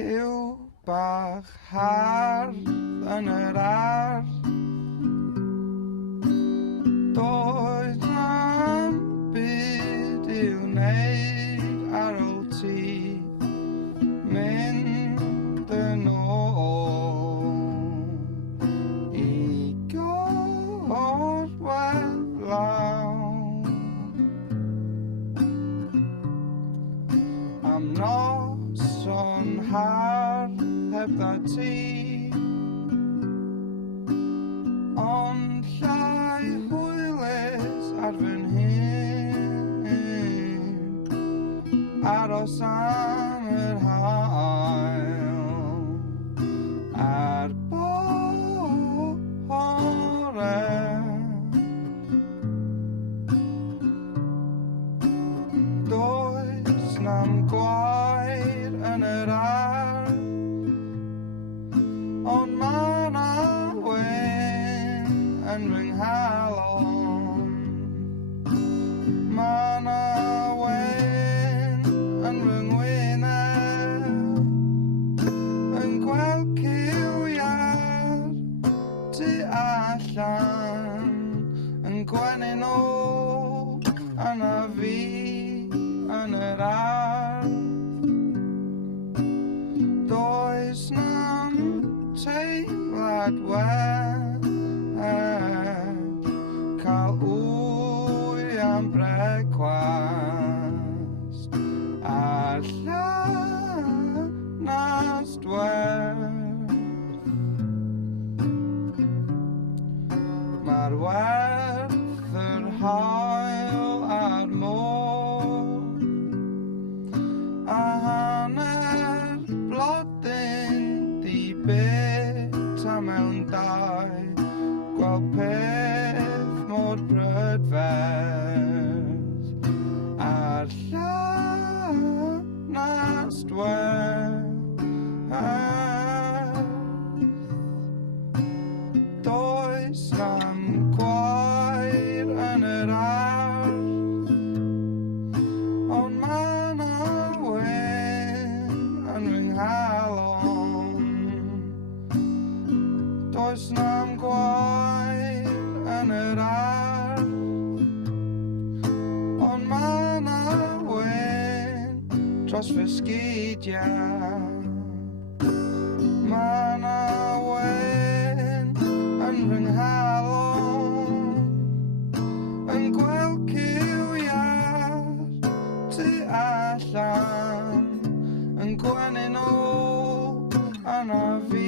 Cyw bach hardd yn yr ardd, doedd na'm byd i'w wneud ar ôl ti mynd yn ôl i gorwedd lawn. Am noson hardd hebdda ti, ond llai hwylus ar fy nhyn, aros am yr hael a'r bore. Does na'm gwair yn yr ardd, ond ma' 'na wyn yn fy nghalon. Ma' 'na wyn yn fy ngwyneb, yn gweld cywiar tu allan, yn gwenu nôl yna fi yn yr ardd. Does na'm teimlad well cael wy am brecwast a llanast werth. Mae'r werth yr hael a'r môr a hanner blodyn di-bita mewn dau, gweld peth mor brydferth a'r llanast werth. Does na'm gwair yn yr ardd, ond ma' 'na wyn yn fy nghalon. Does na'm gwair yn yr ardd, ond ma' 'na wyn dros fy sgidiau. Ma' 'na wyn yn fy nghalon, yn gweld cywiar tu allan, yn gwenu nôl yna fi.